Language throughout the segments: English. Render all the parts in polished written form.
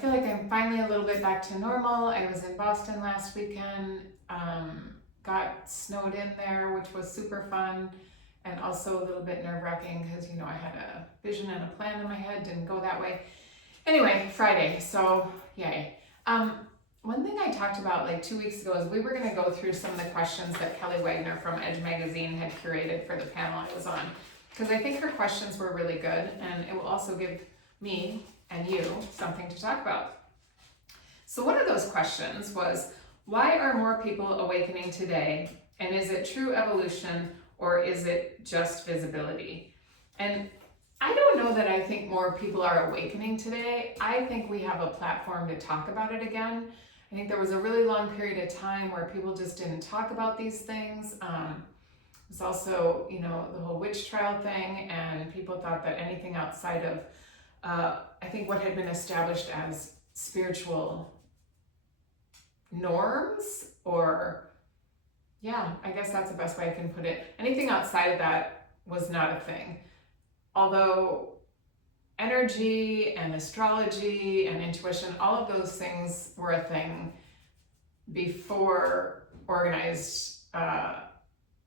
feel like I'm finally a little bit back to normal. I was in Boston last weekend, got snowed in there, which was super fun, and also a little bit nerve-wracking because, I had a vision and a plan in my head, didn't go that way. Anyway, Friday, so yay. One thing I talked about like 2 weeks ago is we were going to go through some of the questions that Kelly Wagner from Edge Magazine had curated for the panel I was on, because I think her questions were really good, and it will also give me and you something to talk about. So one of those questions was, why are more people awakening today? And is it true evolution or is it just visibility? And I don't know that I think more people are awakening today. I think we have a platform to talk about it again. I think there was a really long period of time where people just didn't talk about these things. There's also, the whole witch trial thing, and people thought that anything outside of I think what had been established as spiritual norms, or I guess that's the best way I can put it. Anything outside of that was not a thing. Although energy and astrology and intuition, all of those things were a thing before organized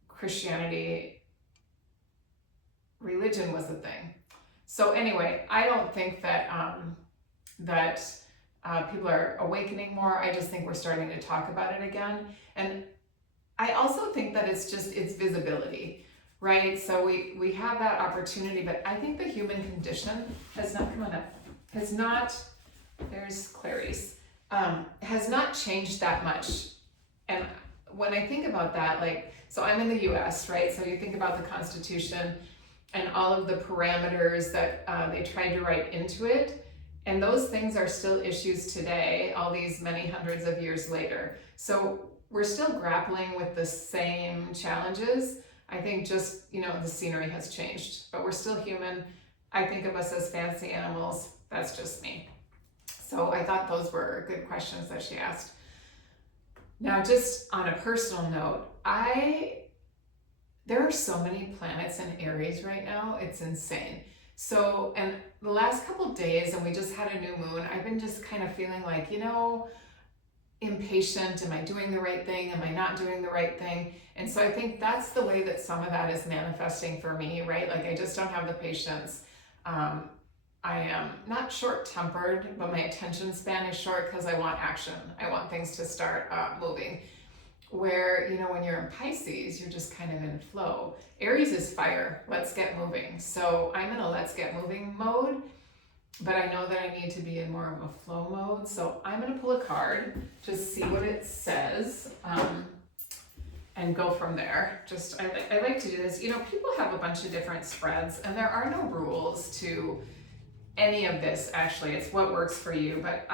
Christianity, religion was a thing. So anyway, I don't think that people are awakening more. I just think we're starting to talk about it again. And I also think that it's visibility, right? So we have that opportunity, but I think the human condition has not, there's Clarice, has not changed that much. And when I think about that, so I'm in the US, right? So you think about the Constitution and all of the parameters that they tried to write into it. And those things are still issues today, all these many hundreds of years later. So we're still grappling with the same challenges. I think just, the scenery has changed, but we're still human. I think of us as fancy animals. That's just me. So I thought those were good questions that she asked. Now, just on a personal note, there are so many planets in Aries right now, it's insane. So, and the last couple of days, and we just had a new moon, I've been just kind of feeling like, impatient. Am I doing the right thing? Am I not doing the right thing? And so I think that's the way that some of that is manifesting for me, right? Like I just don't have the patience. I am not short-tempered, but my attention span is short because I want action. I want things to start moving. Where, when you're in Pisces, you're just kind of in flow. Aries is fire, let's get moving. So I'm in a let's get moving mode, but I know that I need to be in more of a flow mode. So I'm gonna pull a card, just see what it says, and go from there. I like to do this. People have a bunch of different spreads, and there are no rules to any of this, actually. It's what works for you. But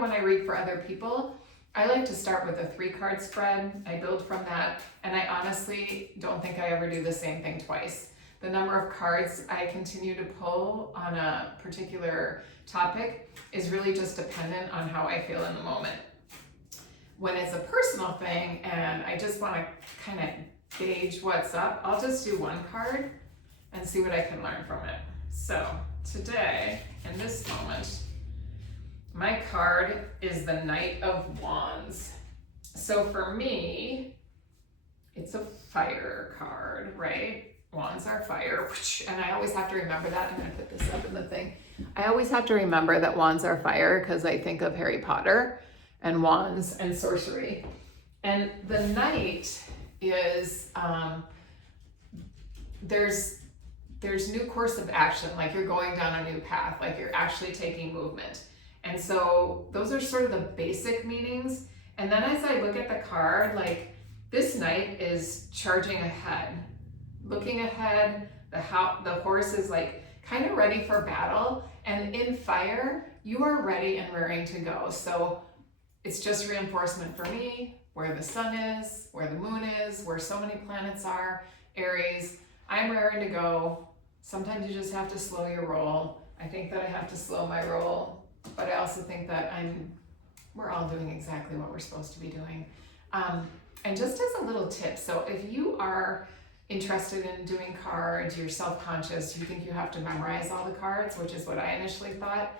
when I read for other people, I like to start with a 3-card spread. I build from that, and I honestly don't think I ever do the same thing twice. The number of cards I continue to pull on a particular topic is really just dependent on how I feel in the moment. When it's a personal thing and I just want to kind of gauge what's up, I'll just do 1 card and see what I can learn from it. So today, in this moment, my card is the Knight of Wands. So for me, it's a fire card, right? Wands are fire, and I always have to remember that. I'm gonna put this up in the thing. I always have to remember that wands are fire because I think of Harry Potter and wands and sorcery. And the Knight is, there's new course of action, like you're going down a new path, like you're actually taking movement. And so those are sort of the basic meanings. And then as I look at the card, like this Knight is charging ahead, looking ahead. The horse is like kind of ready for battle. And in fire, you are ready and raring to go. So it's just reinforcement for me, where the sun is, where the moon is, where so many planets are, Aries. I'm raring to go. Sometimes you just have to slow your roll. I think that I have to slow my roll. But I also think that we're all doing exactly what we're supposed to be doing. And just as a little tip, so if you are interested in doing cards, you're self-conscious, you think you have to memorize all the cards, which is what I initially thought,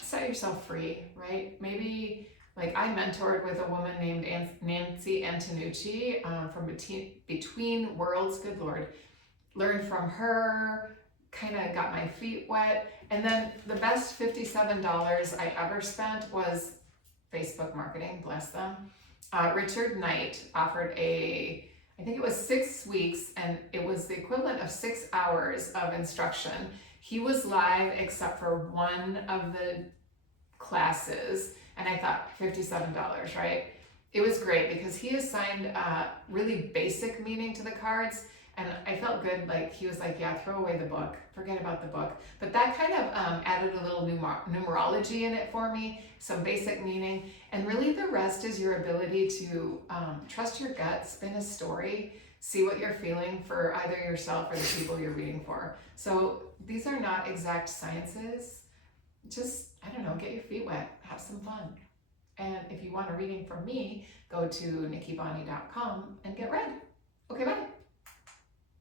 set yourself free, right? Maybe like I mentored with a woman named Nancy Antonucci from Between Worlds, good Lord. Learned from her, kind of got my feet wet. And then the best $57 I ever spent was Facebook marketing, bless them. Richard Knight offered I think it was 6 weeks, and it was the equivalent of 6 hours of instruction. He was live except for one of the classes, and I thought $57, right? It was great because he assigned really basic meaning to the cards, and I felt good. Like he was like, yeah, throw away the book, forget about the book. But that kind of added a little numerology in it for me, some basic meaning, and really the rest is your ability to trust your gut, spin a story, see what you're feeling for either yourself or the people you're reading for. So these are not exact sciences. Just, I don't know, get your feet wet, have some fun. And if you want a reading from me, go to nikkibani.com and get read. Okay, bye.